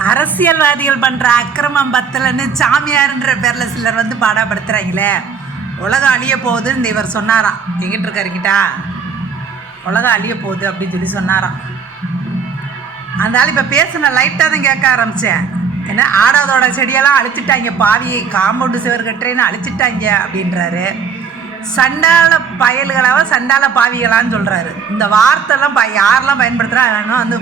அரசியல்வாதிகள் பண்ணுற அக்கிரமம் பத்தலைன்னு சாமியார்ன்ற பேரில் சிலர் வந்து பாடப்படுத்துகிறாங்களே உலகம் அழிய போகுதுன்னு இவர் சொன்னாராம். எங்கிட்டு இருக்காருக்கிட்டா உலகம் அழிய போகுது அப்படின்னு சொல்லி சொன்னாராம். அந்த ஆள் இப்போ பேசின லைட்டாக தான் கேட்க ஆரம்பித்தேன் ஏன்னா ஆடாதோட செடியெல்லாம் அழிச்சிட்டாங்க பாவி காம்பவுண்டு சிவர் கட்டுறேன்னு அழிச்சிட்டாங்க அப்படின்றாரு. சண்டால பயல்களாக சண்டால பாவிகளான்னு சொல்கிறாரு இந்த வார்த்தைலாம் ப யாரெல்லாம் பயன்படுத்துகிறாங்க வந்து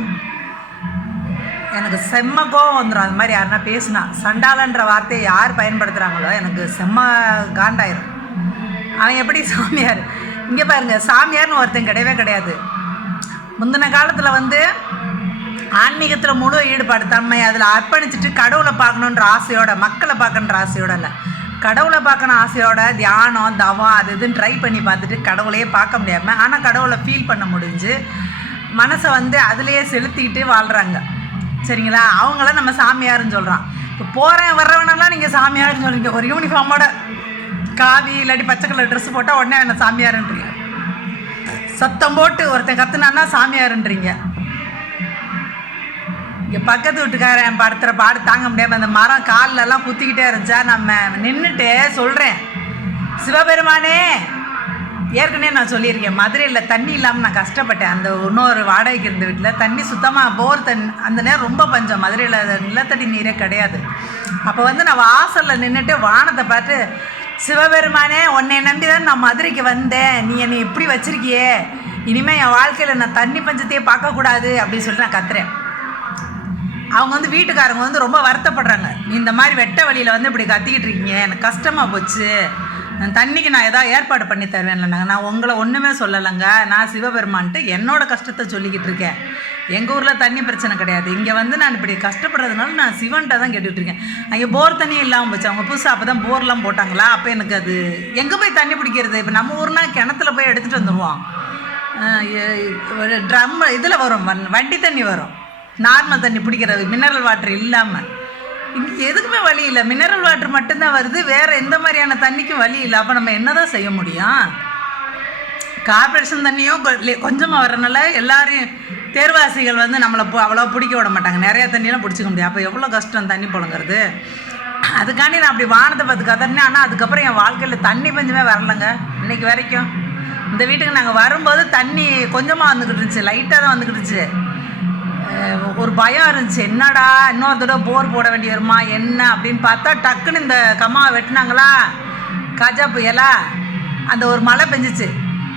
எனக்கு செம்ம கோவம் வந்துடும் அது மாதிரி யாருன்னா பேசுனா. சண்டாலன்ற வார்த்தையை யார் பயன்படுத்துகிறாங்களோ எனக்கு செம்ம காண்டாயிரும். அவன் எப்படி சாமியார்? இங்கே பாருங்க சாமியார்னு ஒருத்தன் கிடையவே கிடையாது. முந்தின காலத்தில் வந்து ஆன்மீகத்தில் முழு ஈடுபாடு தன்மை அதில் அர்ப்பணிச்சுட்டு கடவுளை பார்க்கணுன்ற ஆசையோட மக்களை பார்க்கணுன்ற ஆசையோட இல்லை. கடவுளை பார்க்கணும் ஆசையோட தியானம் தவம் அது இதுன்னு ட்ரை பண்ணி பார்த்துட்டு கடவுளையே பார்க்க முடியாமல் ஆனால் கடவுளை ஃபீல் பண்ண முடிஞ்சு மனசை வந்து அதுலேயே செலுத்திக்கிட்டு வாழ்கிறாங்க சரிங்களா? அவங்கள நம்ம சாமியாருன்னு சொல்கிறான் இப்போ போகிறேன் வர்றவனெல்லாம் நீங்கள் சாமியாருன்னு சொல்கிறீங்க ஒரு யூனிஃபார்மோட காவி இல்லாட்டி பச்சை கலர் ட்ரெஸ் போட்டால் உடனே என்ன சாமியாருன்றீங்க. சத்தம் போட்டு ஒருத்தன் கத்துனான்னா சாமியாருன்றீங்க. இங்கே பக்கத்து வீட்டுக்காரன் படுத்துகிற பாடு தாங்க முடியாமல் அந்த மரம் காலிலலாம் குத்திக்கிட்டே இருந்துச்சா? நம்ம நின்றுட்டு சொல்கிறேன் சிவபெருமானே ஏற்கனவே நான் சொல்லியிருக்கேன் மதுரையில் தண்ணி இல்லாமல் நான் கஷ்டப்பட்டேன். அந்த இன்னொரு வாடகைக்கு இருந்த வீட்டில் தண்ணி சுத்தமாக போர் தண்ணி அந்த நேரம் ரொம்ப பஞ்சம். மதுரையில் நிலத்தடி நீரே கிடையாது. அப்போ வந்து நான் வாசலில் நின்றுட்டு வானத்தை பார்த்து சிவபெருமானே உன்னை நம்பி தான் நான் மதுரைக்கு வந்தேன். நீ என்னை இப்படி வச்சிருக்கியே. இனிமேல் என் வாழ்க்கையில் நான் தண்ணி பஞ்சத்தையே பார்க்கக்கூடாது அப்படின்னு சொல்லிட்டு நான் கத்துறேன். அவங்க வந்து வீட்டுக்காரங்க வந்து ரொம்ப வருத்தப்படுறாங்க. நீ இந்த மாதிரி வெட்ட வழியில் வந்து இப்படி கத்திக்கிட்டு இருக்கீங்க. எனக்கு கஷ்டமாக போச்சு. தண்ணிக்கு நான் ஏதாவது ஏற்பாடு பண்ணி தருவேன்லங்க நான் உங்களை ஒன்றுமே சொல்லலைங்க. நான் சிவபெருமான்ட்டு என்னோட கஷ்டத்தை சொல்லிக்கிட்டு இருக்கேன். எங்கள் ஊரில் தண்ணி பிரச்சனை கிடையாது. இங்கே வந்து நான் இப்படி கஷ்டப்படுறதுனால நான் சிவன்கிட்ட தான் கேட்டுகிட்டு இருக்கேன் அங்கே போர் தண்ணி இல்லாமல் போச்சு. அவங்க புதுசாக அப்போ தான் போர்லாம் போட்டாங்களா? அப்போ எனக்கு அது எங்கே போய் தண்ணி பிடிக்கிறது? இப்போ நம்ம ஊர்னா கிணத்துல போய் எடுத்துகிட்டு வந்துடுவோம் ஒரு ட்ரம் இதில் வரும். வண்டி தண்ணி வரும். நார்மல் தண்ணி பிடிக்கிறது மினரல் வாட்டர் இல்லாமல் இங்கே எதுக்குமே வழி இல்லை. மினரல் வாட்டர் மட்டும்தான் வருது. வேறு எந்த மாதிரியான தண்ணிக்கும் வழி இல்லை. அப்போ நம்ம என்ன தான் செய்ய முடியும்? கார்பரேஷன் தண்ணியும் கொஞ்சமாக வரனால எல்லாரையும் தேர்வாசிகள் வந்து நம்மளை அவ்வளோ பிடிக்க விட மாட்டாங்க. நிறைய தண்ணியெல்லாம் பிடிச்சிக்க முடியும். அப்போ எவ்வளோ கஷ்டம் தண்ணி புழங்குறது? அதுக்காண்டி நான் அப்படி வானத்தை பார்த்து கதறினேன். ஆனால் அதுக்கப்புறம் என் வாழ்க்கையில் தண்ணி பஞ்சமே வரலைங்க. இன்னைக்கு வரைக்கும். இந்த வீட்டுக்கு நாங்கள் வரும்போது தண்ணி கொஞ்சமாக வந்துக்கிட்டு இருந்துச்சு. லைட்டாக தான் வந்துக்கிட்டு இருந்துச்சு. ஒரு பயம் இருந்துச்சு. என்னடா இன்னொரு தடவை போர் போட வேண்டி வருமா என்ன? அப்படின்னு பார்த்தா டக்குன்னு இந்த கம்மாவை வெட்டினாங்களா? கஜா புயலா? அந்த ஒரு மழை பெஞ்சிச்சு.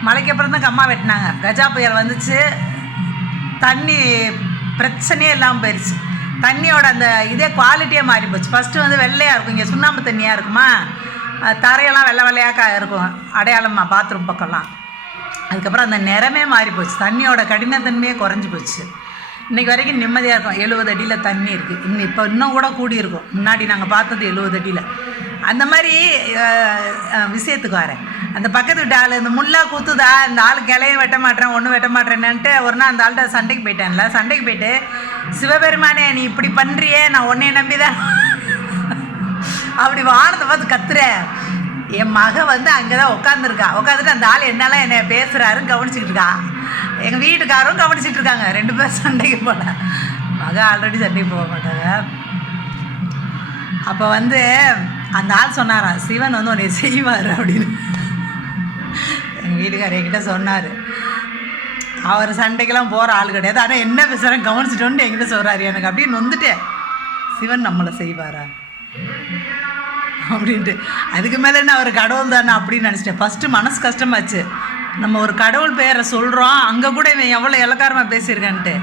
மழைக்கு அப்புறம் தான் கம்மா வெட்டினாங்க. கஜா புயல் வந்துச்சு. தண்ணி பிரச்சனையே இல்லாமல் போயிடுச்சு தண்ணியோட அந்த இதே குவாலிட்டியே மாறி போச்சு. ஃபஸ்ட்டு வந்து வெள்ளையாக இருக்கும். இங்கே சுண்ணாம்பு தண்ணியாக இருக்குமா? தரையெல்லாம் வெள்ளை வெள்ளையாக்கா இருக்கும். அடையாளமாக பாத்ரூம் பக்கம்லாம். அதுக்கப்புறம் அந்த நிறமே மாறி போச்சு. தண்ணியோட கடினத்தன்மையே குறைஞ்சி போச்சு. இன்றைக்கி வரைக்கும் நிம்மதியாக இருக்கும். எழுபது அடியில் தண்ணி இருக்குது இன்னும் இப்போ இன்னும் கூட கூடி இருக்கும். முன்னாடி நாங்கள் பார்த்தது எழுபது அடியில். அந்த மாதிரி விஷயத்துக்கு வரேன். அந்த பக்கத்து வீட்டு ஆள் இந்த முல்லா குத்துதா இந்த ஆள் கிளைய வெட்ட மாட்டேன் ஒன்றும் வெட்ட மாட்டேன்னுட்டு ஒரு நாள் அந்த ஆள்கிட்ட சண்டைக்கு போயிட்டேன்ல. சண்டைக்கு போயிட்டு சிவபெருமானே நீ இப்படி பண்ணுறியே நான் உன்னைய நம்பி தான் அப்படி வானத்தை பார்த்து கத்துறேன் என் மக வந்து அங்கே தான் உட்காந்துருக்கா உட்காந்துட்டு அந்த ஆள் என்னால் என்னை பேசுகிறாருன்னு கவனிச்சிக்கிட்டு இருக்கா. எங்கள் வீட்டுக்காரரும் கவனிச்சிட்டு இருக்காங்க. ரெண்டு பேரும் சண்டைக்கு போல மக ஆல்ரெடி சண்டைக்கு போக மாட்டாங்க. அப்போ வந்து அந்த ஆள் சொன்னாராம் சிவன் வந்து உன்னை செய்வார் அப்படின்னு. எங்கள் வீட்டுக்காரர் என்கிட்ட சொன்னார். அவர் சண்டைக்கெல்லாம் போகிற ஆள் கிடையாது. ஆனால் என்ன பேசுகிறேன் கவனிச்சிட்டோன்னு என்கிட்ட சொல்கிறாரு எனக்கு அப்படின்னு வந்துட்டேன் சிவன் நம்மளை செய்வாரா? அப்படின்ட்டு. அதுக்கு மேலே என்ன அவர் கடவுள் தானே அப்படின்னு நினச்சிட்டேன். ஃபஸ்ட்டு மனசு கஷ்டமாச்சு. நம்ம ஒரு கடவுள் பேரை சொல்கிறோம் அங்கே கூட இவன் எவ்வளோ இலக்காரமாக பேசியிருக்கான்ட்டு.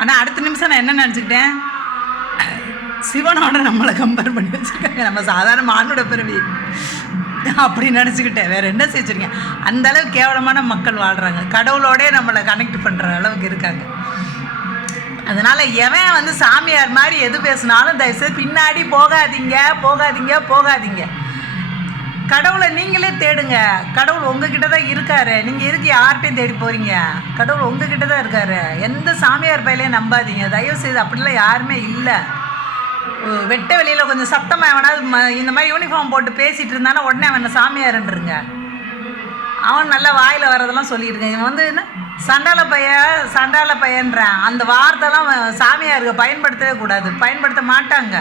ஆனால் அடுத்த நிமிஷம் நான் என்ன நினச்சிக்கிட்டேன்? சிவனோட நம்மளை கம்பேர் பண்ணி வச்சுருக்காங்க. நம்ம சாதாரண மானோட பிறவி. அப்படி நினச்சிக்கிட்டேன். வேறு என்ன செஞ்சுருக்கேன் அந்த அளவுக்கு கேவலமான மக்கள் வாழ்கிறாங்க கடவுளோடே நம்மளை கனெக்ட் பண்ணுற அளவுக்கு இருக்காங்க. அதனால் எவன் வந்து சாமியார் மாதிரி எது பேசினாலும் தயவுசெய்து பின்னாடி போகாதீங்க போகாதீங்க போகாதீங்க. கடவுளை நீங்களே தேடுங்க. கடவுள் உங்ககிட்ட தான் இருக்காரு. நீங்கள் எதுக்கு யார்கிட்டையும் தேடி போகிறீங்க கடவுள் உங்ககிட்ட தான் இருக்காரு. எந்த சாமியார் பையிலையும் நம்பாதீங்க. தயவு செய்து அப்படிலாம் யாருமே இல்லை. வெட்ட வெளியில் கொஞ்சம் சத்தமாக எவனாவது இந்த மாதிரி யூனிஃபார்ம் போட்டு பேசிகிட்டு இருந்தானா உடனே அவனை சாமியாருன்றங்க. அவன் நல்லா வாயில் வரதெல்லாம் சொல்லிட்டு இவன் வந்து என்ன? சண்டால பையன் சண்டால பையன்றான். அந்த வார்த்தைலாம் சாமியாருக்கு பயன்படுத்தவே கூடாது. பயன்படுத்த மாட்டாங்க.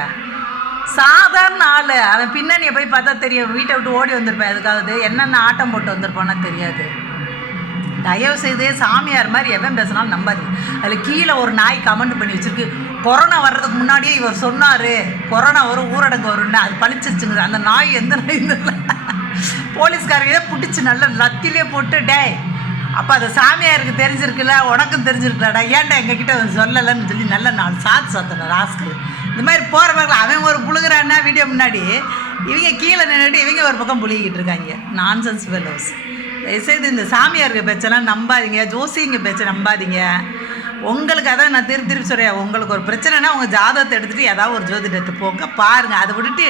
சாதாரண ஆள். அவன் பின்னணியை போய் பார்த்தா தெரியும் வீட்டை விட்டு ஓடி வந்திருப்பேன். எதுக்காவது என்னென்ன ஆட்டம் போட்டு வந்திருப்பான்னா தெரியாது. தயவு செய்து சாமியார் மாதிரி எவன் பேசினாலும் நம்பாது அதில் கீழே ஒரு நாய் கமெண்ட் பண்ணி வச்சிருக்கு. கொரோனா வர்றதுக்கு முன்னாடியே இவர் சொன்னார். கொரோனா வரும் ஊரடங்கு வரும்னு. அது பழிச்சிருச்சுங்க அந்த நாய் எந்த நாய் போலீஸ்காரங்க பிடிச்சி நல்லா லத்திலே போட்டு டேய் அப்போ அது சாமியாருக்கு தெரிஞ்சிருக்குல்ல உனக்கும் தெரிஞ்சிருக்கலடா ஏன்டா எங்ககிட்ட சொல்லலைன்னு சொல்லி நல்ல நாள் சாத்து சாத்தன ராஸ்கல். இந்த மாதிரி போகிறவங்க அவன் ஒரு புழுகிறான்னா வீடியோ முன்னாடி இவங்க கீழே நின்றுட்டு இவங்க ஒரு பக்கம் புழுகிட்டு இருக்காங்க. நான்சென்ஸ் ஃபெல்லோஸ் தயவுசெய்து இந்த சாமியாருக்கு பேச்செல்லாம் நம்பாதீங்க. ஜோசிங்க பேச்சை நம்பாதீங்க. உங்களுக்கு அதான் நான் திருப்பி திருப்பி சொல்கிறேன் உங்களுக்கு ஒரு பிரச்சனைனா உங்கள் ஜாதகத்தை எடுத்துகிட்டு ஏதாவது ஒரு ஜோதிடத்தை போங்க. பாருங்கள் அதை விட்டுட்டு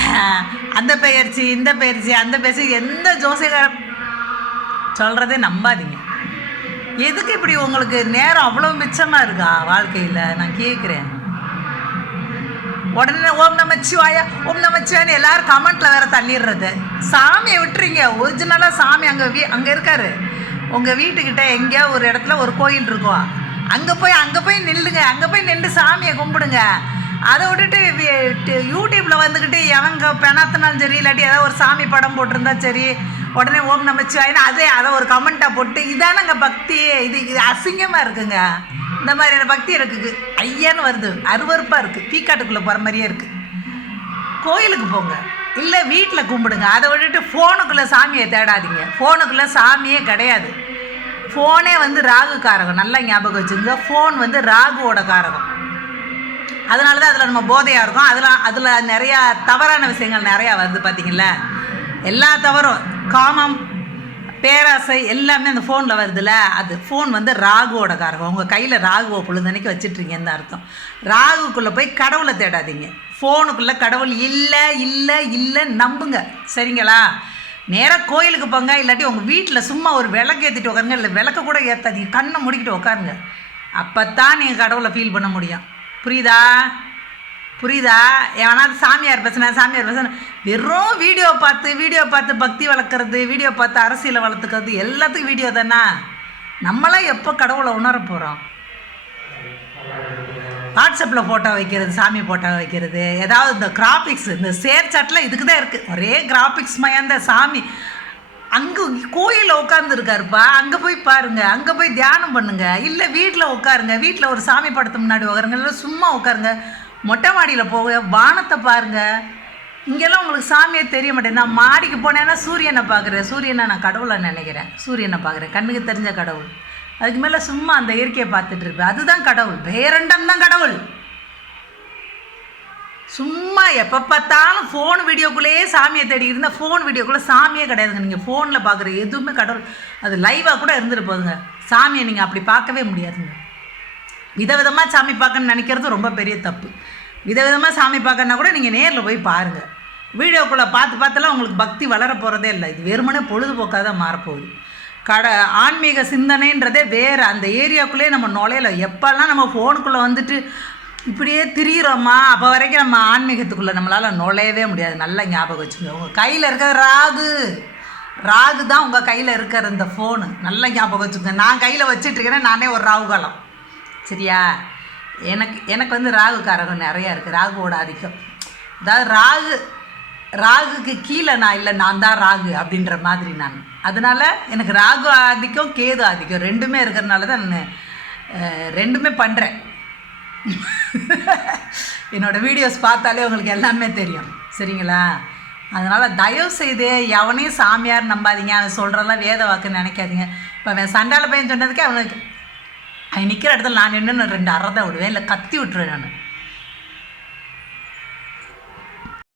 அந்த பயிற்சி இந்த பயிற்சி அந்த பெயர்ச்சி எந்த ஜோசியக்கார சொல்கிறதே நம்பாதீங்க. எதுக்கு இப்படி உங்களுக்கு நேரம் அவ்வளோ மிச்சமாக இருக்கா? வாழ்க்கையில் நான் கேட்குறேன் உடனே ஓம் நமச்சிவாயா ஓம் நமச்சிவாயன்னு எல்லாரும் கமெண்ட்டில் வேற தள்ளிடுறது. சாமியை விட்டுறீங்க. ஒரிஜினலாக சாமி அங்கே வீ அங்கே இருக்காரு. உங்கள் வீட்டுக்கிட்ட எங்கேயோ ஒரு இடத்துல ஒரு கோயில் இருக்கும் அங்கே போய் அங்கே போய் நில்லுங்க. அங்கே போய் நின்று சாமியை கும்பிடுங்க. அதை விட்டுட்டு யூடியூப்பில் வந்துக்கிட்டு எவங்க பெணாத்தினாலும் சரி இல்லாட்டி ஏதாவது ஒரு சாமி படம் போட்டிருந்தா சரி உடனே ஓம் நமச்சிவாயின்னு அதே அதை ஒரு கமெண்ட்டாக போட்டு இதானங்க பக்தி. இது இது அசிங்கமாக இருக்குங்க. இந்த மாதிரியான பக்தி இருக்குது ஐயான்னு வருது. அருவருப்பாக இருக்குது தீக்காட்டுக்குள்ளே போகிற மாதிரியே இருக்குது கோயிலுக்கு போங்க. இல்லை வீட்டில் கும்பிடுங்க. அதை விட்டுட்டு ஃபோனுக்குள்ளே சாமியை தேடாதீங்க. ஃபோனுக்குள்ளே சாமியே கிடையாது. ஃபோனே வந்து ராகு காரகம். நல்லா ஞாபகம் வச்சுங்க ஃபோன் வந்து ராகுவோட காரகம். அதனால தான் அதில் நம்ம போதையாக இருக்கும். அதில் அதில் நிறையா தவறான விஷயங்கள் நிறையா வருது பார்த்தீங்களா எல்லா தவறும். காமம் பேராசை எல்லாமே அந்த ஃபோனில் வருதுல்ல அது ஃபோன் வந்து ராகுவோட காரகம். உங்கள் கையில் ராகுவை பொழுதுனைக்கு வச்சிட்ருக்கீங்கன்னு அர்த்தம்? ராகுக்குள்ளே போய் கடவுளை தேடாதீங்க. ஃபோனுக்குள்ளே கடவுள் இல்லை இல்லை இல்லை நம்புங்க. சரிங்களா? நேராக கோயிலுக்கு போங்க இல்லாட்டி உங்கள் வீட்டில் சும்மா ஒரு விளக்கு ஏற்றிட்டு உட்காருங்க இல்லை விளக்க கூட ஏற்றாதீங்க கண்ணை முடிக்கிட்டு உட்காருங்க அப்போ தான் நீங்கள் கடவுளை ஃபீல் பண்ண முடியும். புரியுதா? புரியுதா? ஏன்னா சாமியார் பேசுனா சாமியார் பேசுனா வெறும் வீடியோ பார்த்து வீடியோ பார்த்து பக்தி வளர்க்குறது வீடியோ பார்த்து அரசியலை வளர்த்துக்கிறது எல்லாத்துக்கும் வீடியோ தானே? நம்மளாம் எப்போ கடவுளை உணர போகிறோம் வாட்ஸ்அப்பில் ஃபோட்டோ வைக்கிறது சாமி ஃபோட்டோ வைக்கிறது ஏதாவது இந்த கிராஃபிக்ஸ் இந்த சேர் சாட்டில் இதுக்கு தான் இருக்குது ஒரே கிராஃபிக்ஸ் மயந்த சாமி. அங்கே கோயிலில் உட்காந்துருக்காருப்பா அங்கே போய் பாருங்கள் அங்கே போய் தியானம் பண்ணுங்கள் இல்லை வீட்டில் உட்காருங்க வீட்டில் ஒரு சாமி படத்து முன்னாடி உட்காருங்க இல்லை சும்மா உட்காருங்க மொட்டை மாடியில் போக வானத்தை பாருங்க. இங்கெல்லாம் உங்களுக்கு சாமியே தெரிய மாட்டேங்குது நான் மாடிக்கு போனேன்னா சூரியனை பார்க்குறேன். சூரியனை நான் கடவுளை நினைக்கிறேன். சூரியனை பார்க்குறேன். கண்ணுக்கு தெரிஞ்ச கடவுள். அதுக்கு மேலே சும்மா அந்த இயற்கையை பார்த்துட்டு இருப்பேன். அதுதான் கடவுள். பேரண்டம் தான் கடவுள். சும்மா எப்போ பார்த்தாலும் ஃபோன் வீடியோக்குள்ளேயே சாமியை தேடி இருந்தால் ஃபோன் வீடியோக்குள்ளே சாமியே கிடையாதுங்க. நீங்கள் ஃபோனில் பார்க்குற எதுவுமே கடவுள் அது லைவாக கூட இருந்துட்டு போகுதுங்க. சாமியை நீங்கள் அப்படி பார்க்கவே முடியாதுங்க. விதவிதமாக சாமி பார்க்கணும்னு நினைக்கிறது ரொம்ப பெரிய தப்பு. விதவிதமாக சாமி பார்க்கணுன்னா கூட நீங்கள் நேரில் போய் பாருங்கள் வீடியோக்குள்ளே பார்த்து பார்த்துலாம் உங்களுக்கு பக்தி வளர போகிறதே இல்லை. இது வெறுமனே பொழுதுபோக்காக தான் மாறப்போகுது. கட ஆன்மீக சிந்தனைன்றதே வேறு. அந்த ஏரியாவுக்குள்ளேயே நம்ம நுழையலை. எப்போல்லாம் நம்ம ஃபோனுக்குள்ளே வந்துட்டு இப்படியே திரியிறோமா அப்போ வரைக்கும் நம்ம ஆன்மீகத்துக்குள்ளே நம்மளால் நுழையவே முடியாது. நல்லா ஞாபகம் வச்சுக்கோங்க. உங்கள் கையில் இருக்கிற ராகு ராகு தான் உங்கள் கையில் இருக்கிற இந்த ஃபோனு நல்லா ஞாபகம் வச்சுக்கோங்க. நான் கையில் வச்சிட்ருக்கேன்னா நானே ஒரு ராகுகாலம். சரியா? எனக்கு எனக்கு வந்து ராகு காரகம் நிறையா இருக்குது ராகுவோட ஆதிக்கம். அதாவது ராகு ராகுக்கு கீழே நான் இல்லை நான் தான் ராகு அப்படின்ற மாதிரி நான். அதனால் எனக்கு ராகு ஆதிக்கம் கேது ஆதிக்கம் ரெண்டுமே இருக்கிறனால தான் நான் ரெண்டுமே பண்ணுறேன் என்னோடய வீடியோஸ் பார்த்தாலே உங்களுக்கு எல்லாமே தெரியும். சரிங்களா? அதனால் தயவு செய்து எவனையும் சாமியார் நம்பாதீங்க. அவன் சொல்கிறதெல்லாம் வேத வாக்குன்னு நினைக்காதீங்க. இப்போ அவன் சண்டால பையன் சொன்னதுக்கே அவனுக்கு அவன் நிற்கிற இடத்துல நான் என்னென்ன ரெண்டு அறதை விடுவேன் இல்லை கத்தி விட்டுருவேன் நான்.